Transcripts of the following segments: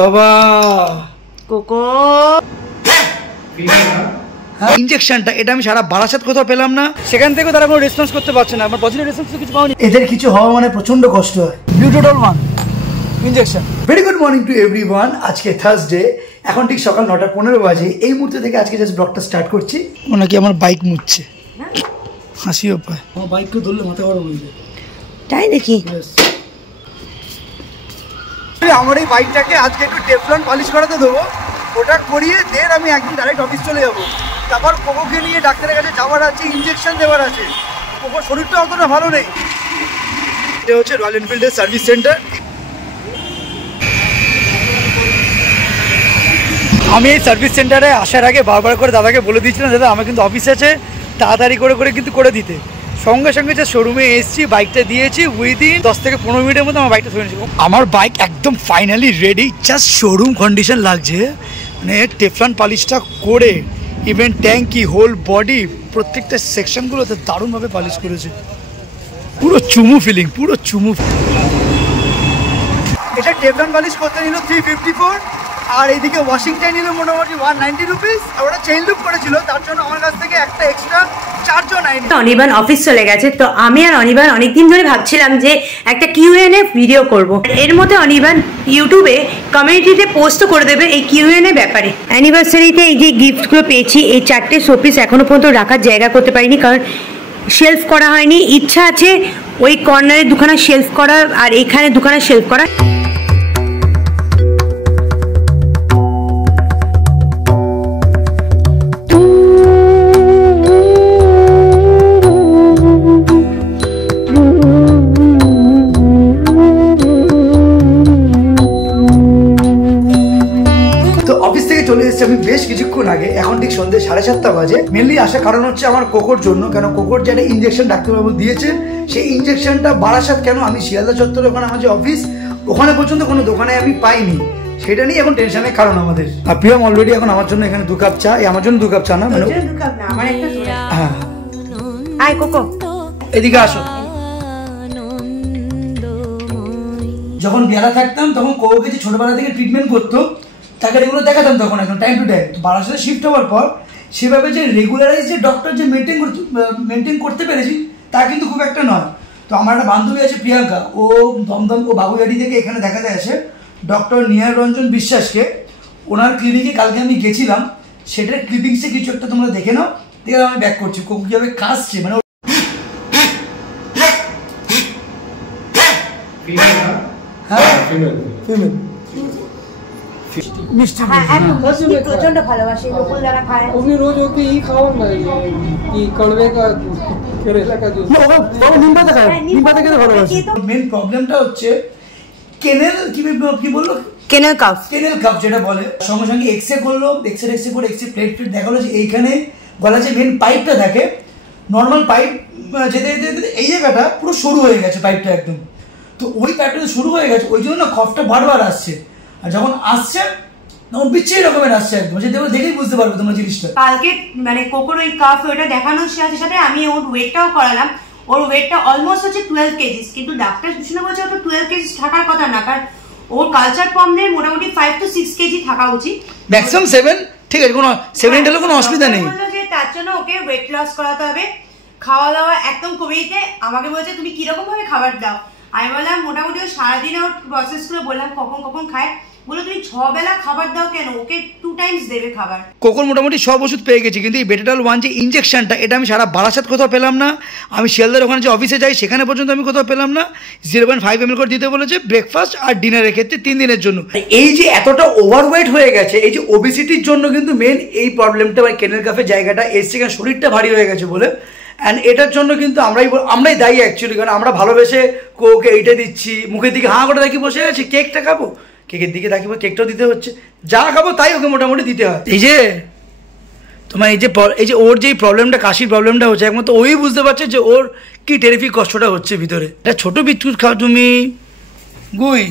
বাবা কোকো ইনজেকশনটা এটা আমি সারা বারাসাত কোথাও পেলাম না, সেখান থেকে তারা কোনো রেসপন্স করতে পারছে না। আমার পজিটিভ রেসপন্স কিছু পাওনি। এদের কিছু হওয়া মানে প্রচন্ড কষ্ট হয়। বিউটোডল 1 injection. Very good morning to everyone. আজকে থার্সডে, এখন ঠিক সকাল 9:15 বাজে। এই মুহূর্তে থেকে আজকে জাস্ট ব্লগটা স্টার্ট করছি। ওনাকে আমার বাইক মুছছে, হাসিও পায়। আমার বাইককে ধরলে মাথা গরম হয়ে যায়। তাই দেখি আমার এই বাইকটাকে আজকে একটু টেফলন পলিশ করাতে দেবো। ওটা করিয়ে দেন আমি একদিন ডাইরেক্ট অফিস চলে যাবো। তারপর কোকোকে নিয়ে ডাক্তারের কাছে যাওয়ার আছে, ইঞ্জেকশন দেওয়ার আছে। কোকোর শরীরটা অতটা ভালো নেই। এটা হচ্ছে রয়্যাল এনফিল্ডের সার্ভিস সেন্টার। আমি এই সার্ভিস সেন্টারে আসার আগে বারবার করে দাদাকে বলে দিয়েছিলাম, দাদা আমার কিন্তু অফিস আছে, তাড়াতাড়ি করে কিন্তু করে দিতে। সঙ্গে সঙ্গে যে শোরুমে এসেছি, বাইকটা দিয়েছি, উইদিন 10 থেকে 15 মিনিটের মধ্যে আমার বাইকটা ধরে নিয়েছি। আমার বাইক একদম finally ready, just showroom condition লাগছে। মানে টেফলন পালিশটা করে ইভেন ট্যাঙ্কি, হোল বডি, প্রত্যেকটা সেকশনগুলোতে দারুণভাবে পালিশ করেছে। পুরো চুমু ফিলিং, পুরো চুমু। এটা টেফলন পালিশ করতে নিল 354, আর এইদিকে ওয়াশিং টাইম নিল মোটামুটি 190 রুপিস। আর ওটা চেইন লুক করেছিল, তার জন্য আমার কাছ থেকে একটা এক্সট্রা চার্জও নাই। অনির্বাণ অফিস চলে গেছে, তো আমি আর অনির্বাণ অনেকদিন ধরে ভাবছিলাম যে একটা কিউএনএ ভিডিও করব। এর মধ্যে অনির্বাণ ইউটিউবে কমিউনিটিতে পোস্ট করে দেবে এই কিউএনএ ব্যাপারে। অ্যানিভার্সারিতে এই যে গিফটগুলো পেয়েছি, এই 4টে শোপিস এখনো পর্যন্ত রাখার জায়গা করতে পারিনি, কারণ শেলফ করা হয়নি। ইচ্ছা আছে ওই কর্নারে দুখানা শেলফ করা আর এখানে দুখানা শেলফ করা। চলে এসেছি আমি বেশ কিছুক্ষণ আগে, এখন ঠিক সন্ধ্যে 7:30 বাজে। মেনলি আসার কারণ হচ্ছে আমার কোকোর জন্য। কেন কোকোর যেটা ইঞ্জেকশন ডাক্তারবাবু দিয়েছে, সেই ইঞ্জেকশনটা বারাসাত কেন, আমি শিয়ালদা চত্বরে ওখানে আমার যে অফিস, ওখানে পর্যন্ত কোনো দোকানে আমি পাইনি। সেটা নিয়ে এখন টেনশনের কারণ আমাদের। আর প্রিয়ম অলরেডি এখন আমার জন্য এখানে 2 কাপ চা, আমার জন্য 2 কাপ চা না, মানে হ্যাঁ। আয় কোকো, এদিকে আসো। যখন বেলা থাকতাম তখন কোকোকে যে ছোটবেলা থেকে ট্রিটমেন্ট করতো, তাকে রেগুলার দেখাতাম তখন, একদম টাইম টু টাইম। বারাসাতে শিফট হওয়ার পর সেভাবে যে রেগুলারাইজ যে ডক্টর যে মেনটেন করতে পেরেছি তা কিন্তু খুব একটা নয়। তো আমার একটা বান্ধবী আছে প্রিয়াঙ্কা, ও দমদম, ও বাবুবাড়ি থেকে এখানে দেখাতে আসে ডক্টর নিহার রঞ্জন বিশ্বাসকে। ওনার ক্লিনিকে কালকে আমি গেছিলাম, সেটার ক্লিপিংসে কিছু একটা তোমরা দেখে নাও। ঠিক আছে, আমি ব্যাক করছি। কোকো কীভাবে কাশছে, মানে হ্যাঁ ফিমেল মিষ্টি প্রচন্ড ভালোবাসে। বকুলদারা খায়, আপনি রোজ ওকে ই খাওয়ান না, কি কড়বে কা কেরেলা কা জুস, নিম পাতা খায়, নিম পাতা খেতে ভালোবাসে। মেন প্রবলেমটা হচ্ছে কেনেল, কি বললো, কেনেল কাফ যেটা বলে। সঙ্গে সঙ্গে এক্সরে করলো, এক্সরে করে এক্সরে প্লেট দেখালো যে এইখানে গলা যে মেন পাইপটা থাকে, নর্মাল পাইপ যেতে যেতে এই জায়গাটা পুরো সরু হয়ে গেছে পাইপটা একদম। তো ওই পাইপটা শুরু হয়ে গেছে, ওই জন্য না কফটা বারবার আসছে। আর যখন আসছে তখন বিচ্ছিরি রকমের আসছে একদম, যে দেখেই বুঝতে পারবে তোমরা জিনিসটা। কালকে মানে কোকোর ওই কাফ ওইটা দেখানোর সাথে সাথে আমি ওর ওয়েটটাও করালাম। ওর ওয়েটটা অলমোস্ট হচ্ছে 12 কেজিস, কিন্তু ডাক্তার শুনে বলছে ওটা 12 কেজিস থাকার কথা না, কারণ ওর কালচার ফর্মে মোটামুটি 5 to 6 কেজি থাকা উচিত, ম্যাক্সিমাম 7। ঠিক আছে, কোনো 7 হলে কোনো অসুবিধা নেই। বললো যে তার জন্য ওকে ওয়েট লস করাতে হবে, খাওয়া দাওয়া একদম কমিয়ে দিতে। আমাকে বলছে তুমি কিরকম ভাবে খাবার দাও। আমি বললাম মোটামুটি ও সারাদিনে ওর প্রসেস করে বললাম কখন খায়। বলো তুমি 6 বেলা খাবার দাও কেন, ওকে 2 টাইমস দেবে খাবার। কোকোর মোটামুটি সব ওষুধ পেয়ে গেছি, কিন্তু এই বেটাডল 1 যে ইঞ্জেকশনটা, এটা আমি সারা বারাসাত কোথাও পেলাম না। আমি শিয়ালদার ওখানে যে অফিসে যাই সেখানে পর্যন্ত আমি কোথাও পেলাম না। 0.5 ml করে দিতে বলেছে ব্রেকফাস্ট আর ডিনারের ক্ষেত্রে 3 দিনের জন্য। এই যে এতটা ওভারওয়েট হয়ে গেছে, এই যে ওবেসিটির জন্য কিন্তু মেন এই প্রবলেমটা, বা কেনেল কাফের জায়গাটা এসছে, কারণ শরীরটা ভারী হয়ে গেছে বলে। অ্যান্ড এটার জন্য কিন্তু আমরাই দায়ী অ্যাকচুয়ালি, কারণ আমরা ভালোবেসে কোকে এইটা দিচ্ছি, মুখের দিকে হাঁ করে দেখি বসে আছি, কেকটা খাবো, কেকের দিকে তাকিয়ে কেকটাও দিতে হচ্ছে, যা খাবো তাই ওকে মোটামুটি দিতে হয়। এই যে তোমার এই যে ওর যে প্রবলেমটা, কাশির প্রবলেমটা হচ্ছে, একমাত্র ওই বুঝতে পারছে যে ওর কি টেরিফিক কষ্টটা হচ্ছে ভিতরে। এটা ছোটো বিস্কুট খাও তুমি গুই।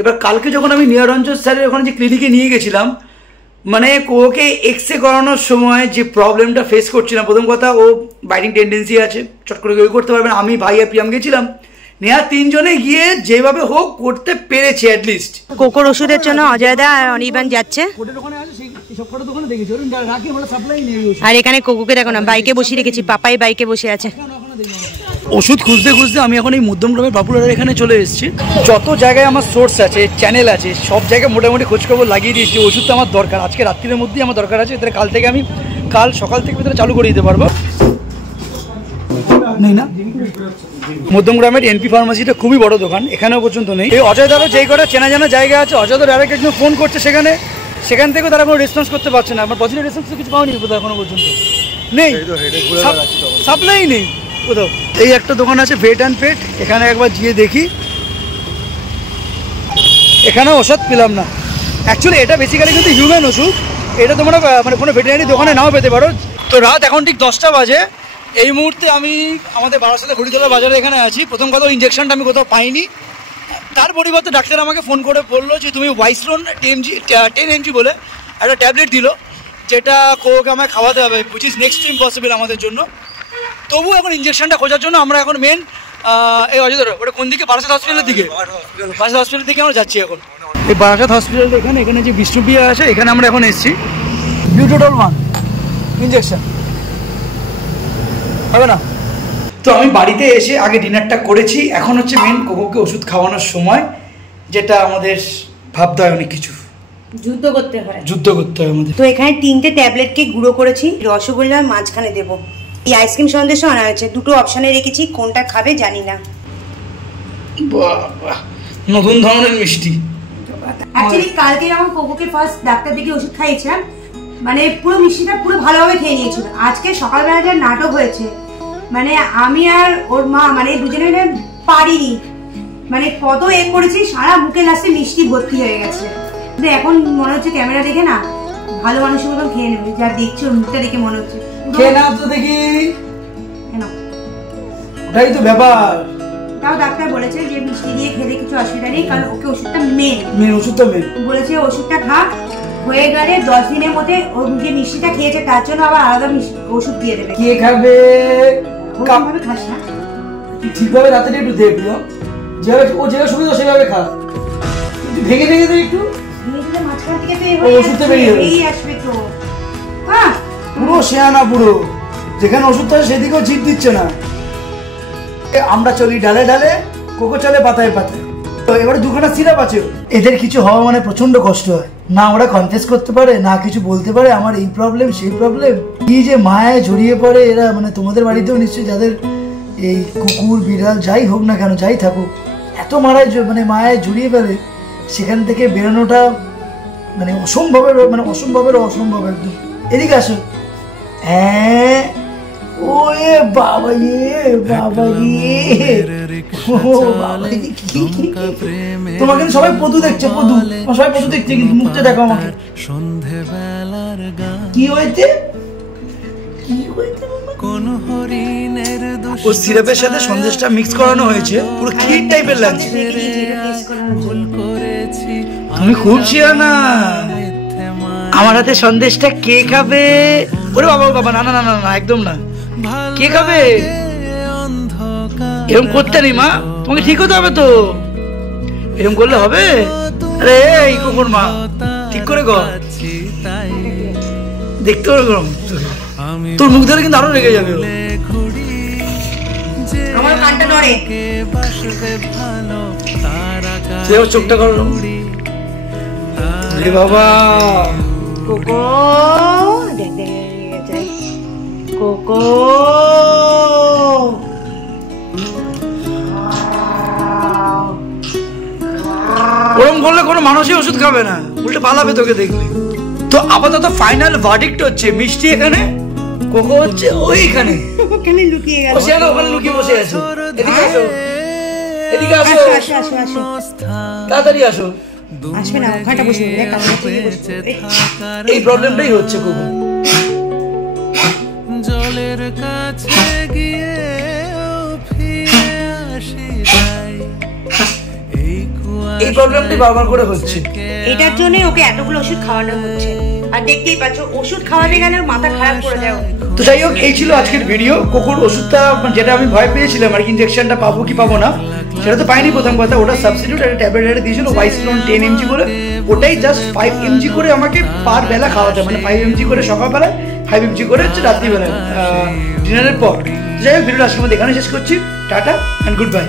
এবার কালকে যখন আমি নিহারঞ্জন স্যারের ওখানে যে ক্লিনিকে নিয়ে গেছিলাম, মানে ওকে এক্সরে করানোর সময় যে প্রবলেমটা ফেস করছিলাম, প্রথম কথা ও বাইটিং টেন্ডেন্সি আছে, চট করে ওই করতে পারবে না। আমি ভাই আর প্রিয়াম গেছিলাম, নেহা তিনজনে গিয়ে যেভাবে হোক করতে পেরেছে অ্যাটলিস্ট। কোকোর ওষুধের জন্য অজয়দা আর অনির্বাণ যাচ্ছে। আর এখানে কোকোকে দেখো না, বাইকে বসিয়ে রেখেছি, পাপাই বাইকে বসে আছে। ওষুধ খুঁজতে খুঁজতে আমি এখন এই মধ্যমগ্রামের বাপুরার এখানে চলে এসেছি। যত জায়গায় আমার সোর্স আছে, চ্যানেল আছে, সব জায়গায় মোটামুটি খোঁজখবর লাগিয়ে দিয়েছি। ওষুধটা আমার দরকার, আজকে রাত্রির মধ্যেই আমার দরকার আছে। কাল থেকে আমি কাল সকাল থেকে ভিতরে চালু করে দিতে পারবো। নেই না, মধ্যমগ্রামের এনপি ফার্মাসিটা খুবই বড় দোকান, এখানেও পর্যন্ত নেই। এই অজয়দারও যেই কটা চেনা জানা জায়গা আছে, অজয়দার আরেক একজন ফোন করছে সেখান থেকেও তারা কোনো রেসপন্স করতে পারছে না। আমার পজিটিভ রেসপন্স তো কিছু পাওনি কোথাও এখনো পর্যন্ত, নেই সাপ্লাই নেই কোথাও। এই একটা দোকান আছে ভেট অ্যান্ড পেট, এখানে একবার গিয়ে দেখি, এখানেও ওষুধ পেলাম না। অ্যাকচুয়ালি এটা বেসিক্যালি কিন্তু হিউম্যান ওষুধ, এটা তোমরা মানে কোনো ভেটেরিনারি দোকানে নাও পেতে পারো। তো রাত এখন ঠিক 10টা বাজে। এই মুহূর্তে আমি আমাদের বারাসাতে হরিতলা বাজারে এখানে আছি। প্রথম কথা, ইঞ্জেকশনটা আমি কোথাও পাইনি। তার পরিবর্তে ডাক্তার আমাকে ফোন করে বললো যে তুমি ওয়াইসলোন 10 mg বলে একটা ট্যাবলেট দিল, যেটা কোকে আমায় খাওয়াতে হবে, which is next to impossible আমাদের জন্য। তবু এখন ইঞ্জেকশনটা খোঁজার জন্য আমরা এখন মেন এই অজয় ওটা কোন দিকে, বারাসাত হসপিটালের দিকে, বারাসাত হসপিটালের দিকে আমরা যাচ্ছি এখন। এই বারাসাত হসপিটালটা এখানে যে বিষ্ণুপ্রিয়া আছে, এখানে আমরা এখন এসেছি। বিউটোডল 1 ইঞ্জেকশন হবে না। তো আমি বাড়িতে এসে আগে ডিনারটা করেছি, এখন হচ্ছে মেন কোকোকে ওষুধ খাওয়ানোর সময়, যেটা আমাদের ভাবতে হয় অনেক কিছু, যুদ্ধ করতে হয় আমাদের। তো এখানে 3টে ট্যাবলেটকে গুঁড়ো করেছি, রসগোল্লা মাঝখানে দেবো। এই আইসক্রিম সন্দেশও আনা হয়েছে, দুটো অপশানে রেখেছি, কোনটা খাবে জানি না। নতুন ধরনের মিষ্টি। অ্যাকচুয়ালি কালকে যখন কোকোকে ফার্স্ট ডাক্তার দেখে ওষুধ খাইয়েছিলাম, মানে পুরো মিষ্টিটা পুরো ভালোভাবে খেয়ে নিয়েছিল। আজকে সকালবেলা যে নাটক হয়েছে, মানে আমি আর ওর মা মানে দুজনে মিলে পারিনি, মানে কত করেছি, সারা মুখে লাস্টে মিষ্টি ভর্তি হয়ে গেছে। কিন্তু এখন মনে হচ্ছে ক্যামেরা দেখে না ভালো মানুষের মতন খেয়ে নেবে, যা দেখছি ওর মুখটা দেখে মনে হচ্ছে। খেয়ে নাও তো দেখি, ওটাই তো ব্যাপার। তাও ডাক্তার বলেছে যে মিষ্টি দিয়ে খেলে কিছু অসুবিধা নেই, কারণ ওকে ওষুধটা মেন ওষুধটা মেন বলেছে। ওষুধটা খা, হয়ে গেলে 10 দিনের মধ্যে ওর যে মিষ্টিটা খেয়েছে তার জন্য আবার আলাদা ওষুধ দিয়ে দেবে। কে খাবে? ভাবে খাস না, ঠিকভাবে রাতে একটু দেখ, যেভাবে সুবিধা সেভাবে খা, ভেঙে দে একটু, মাঝখান থেকে ওষুধটা বেরিয়ে আসবে তো। হ্যাঁ, পুরো শেয়ানা, পুরো যেখানে ওষুধটা সেদিকেও জিত দিচ্ছে না। আমরা চলি ডালে ডালে, কোকো চলে পাতায় পাতায়। তো এবারে দুখানা সিরাপ আছে। এদের কিছু হওয়া মানে প্রচন্ড কষ্ট হয়, না ওরা কনফেস করতে পারে, না কিছু বলতে পারে, আমার এই প্রবলেম সেই প্রবলেম। কি যে মায়ায় জড়িয়ে পড়ে এরা, মানে তোমাদের বাড়িতেও নিশ্চয়ই যাদের এই কুকুর বিড়াল যাই হোক না কেন, যাই থাকুক, এত মায়ায় জড়িয়ে ফেলে, সেখান থেকে বেরোনোটা মানে অসম্ভবের অসম্ভব একদম। এদিকে আসো। হ্যাঁ, ওরে বাবা তোমাকে সবাই পদু দেখছে, কিন্তু মুখটা দেখো আমাকে। কি হয়েছে? ও সিরাপের সাথে সন্দেশটা মিক্স করানো হয়েছে, পুরো ক্ষীর টাইপের লাগছে। তুমি খুব শিয়ানা। আমার হাতে সন্দেশটা কে খাবে? ওরে বাবা না না না না, একদম না। কে খাবে? এরকম করতে নেই মা, তোমাকে ঠিক হতে হবে তো, এরকম করলে হবে? আরে এই কুকুর মা, ঠিক করে কর, দেখতে ওরকম, তোর মুখ ধরে কিন্তু আরো রেগে যাবে। আমার কানটা নড়ে, চোখটা করো রে বাবা। কোকো কোকো ওরম করলে কোনো মানুষই ওষুধ খাবে না, উল্টে পালাবে তোকে দেখলে। তো আপাতত ফাইনাল ভার্ডিক্ট হচ্ছে মিষ্টি এখানে, কোকো হচ্ছে ওইখানে, ওখানে লুকিয়ে গেল, ওখানে লুকিয়ে বসে আছে। এদিকে আসো, এদিকে আসো, তাড়াতাড়ি আসো। আসবে না, ওখানটা বসে এই প্রবলেমটাই হচ্ছে কোকো। জলের কাছে গিয়ে এই প্রবলেমটি বারবার করে হচ্ছে, এটার জন্য ওকে এতগুলো ওষুধ খাওয়ানো হচ্ছে। আর দেখতেই পাচ্ছ, ওষুধ খাওয়াতে গেলে মাথা খারাপ করে দেয়। তো যাই হোক, এই ছিল আজকের ভিডিও। কোকুর ওষুধটা যেটা আমি ভয় পেয়েছিলাম আর কি, ইঞ্জেকশনটা পাবো কি পাবো না, সেটা তো পাইনি। প্রথম কথা, ওটা সাবস্টিটিউট একটা ট্যাবলেট দিয়েছিল ওয়াইস্ট্রন 10 mg করে, ওটাই জাস্ট 5 mg করে আমাকে পার বেলা খাওয়াতে, মানে 5 mg করে সকালবেলায়, 5 mg করে হচ্ছে রাত্রিবেলায় ডিনারের পর। যাই হোক, ভিডিওটা আজকে আমাদের এখানে শেষ করছি। Tata and good bye.